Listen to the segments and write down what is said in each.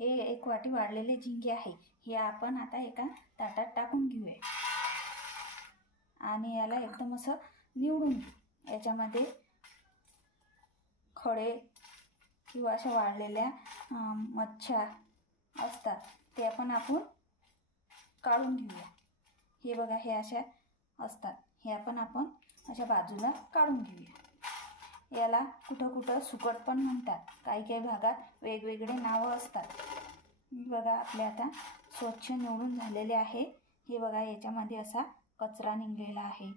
हे 1 वाटी वाढलेले झिंगे आहे, हे आपण आता एका ताटात टाकून घेऊया आणि याला एकदम असं निवडून घेऊ। याच्यामध्ये खडे किंवा अशा वाढलेल्या मच्छ्या असतात ते आपण काढून घेऊया। हे बघा, हे अशा असतात, हे आपण अशा बाजूला काढून घेऊया। याला कुठं सुकट पण म्हणतात, काही भागात वेगवेगळे नाव असतात। बघा, आपले आता स्वच्छ निवडून झालेले आहे। हे बघा, याच्यामध्ये असा कचरा निघलेला आहे।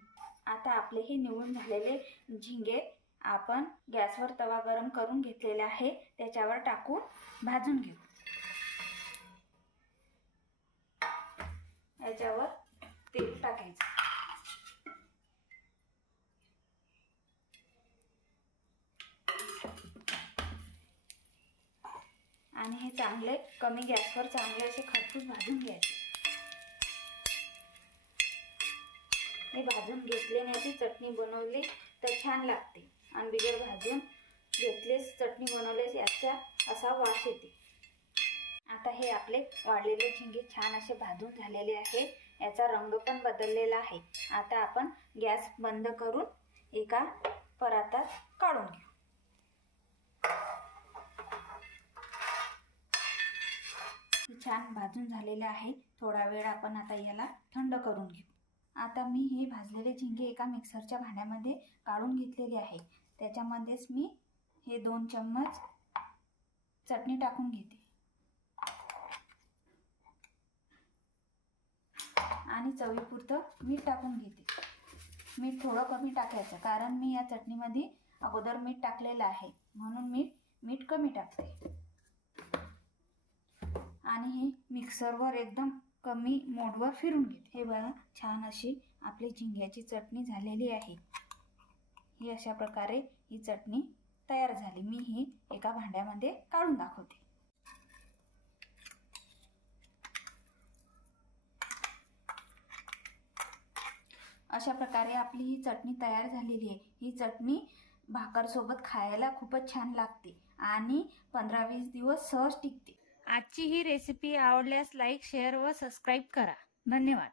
आता आपले हे निवडून झालेले झिंगे आपण गॅसवर तवा गरम करून घेतलेला आहे, त्याच्यावर टाकून भाजून घेऊ। याच्यावर तेल टाकायचं आणि हे चांगले कमी गॅसवर चांगले असे खरपूस भाजून घ्यायचे। हे भाजून घेतल्याने याची चटणी बनवली तर छान लागते आणि बिगर भाजून घेतलेच चटणी बनवल्यास याचा असा वास येते। आता हे आपले वाढलेले झिंगे छान असे भाजून झालेले आहे, याचा रंग पण बदललेला आहे। आता आपण गॅस बंद करून एका परातात काढून घेऊ। छान भाजून झालेले आहे, थोडा वेळ आपण आता याला थंड करून घेऊ। आता मी हे भाजलेले झिंगे एका मिक्सरच्या भांड्यामध्ये काढून घेतलेले आहे, त्याच्यामध्येच मी हे 2 चम्मच चटणी टाकून घेते आणि चवीपुरतं मीठ टाकून घेते। मीठ थोडं कमी टाकायचं, कारण मी या चटणीमध्ये अगोदर मीठ टाकलेलं आहे, म्हणून मीठ कमी टाकते। आणि हे मिक्सरवर एकदम कमी मोडवर फिरून घेते। हे बघा, छान अशी आपली झिंग्याची चटणी झालेली आहे। ही अशा प्रकारे ही चटणी तयार झाली। मी ही एका भांड्यामध्ये काढून दाखवते। अशा प्रकारे आपली ही चटणी तयार झालेली आहे। ही चटणी भाकर सोबत खायला खूपच छान लागते आणि 15-20 दिवस सहज टिकते। आजची ही रेसिपी आवडल्यास लाईक, शेअर व सबस्क्राईब करा। धन्यवाद।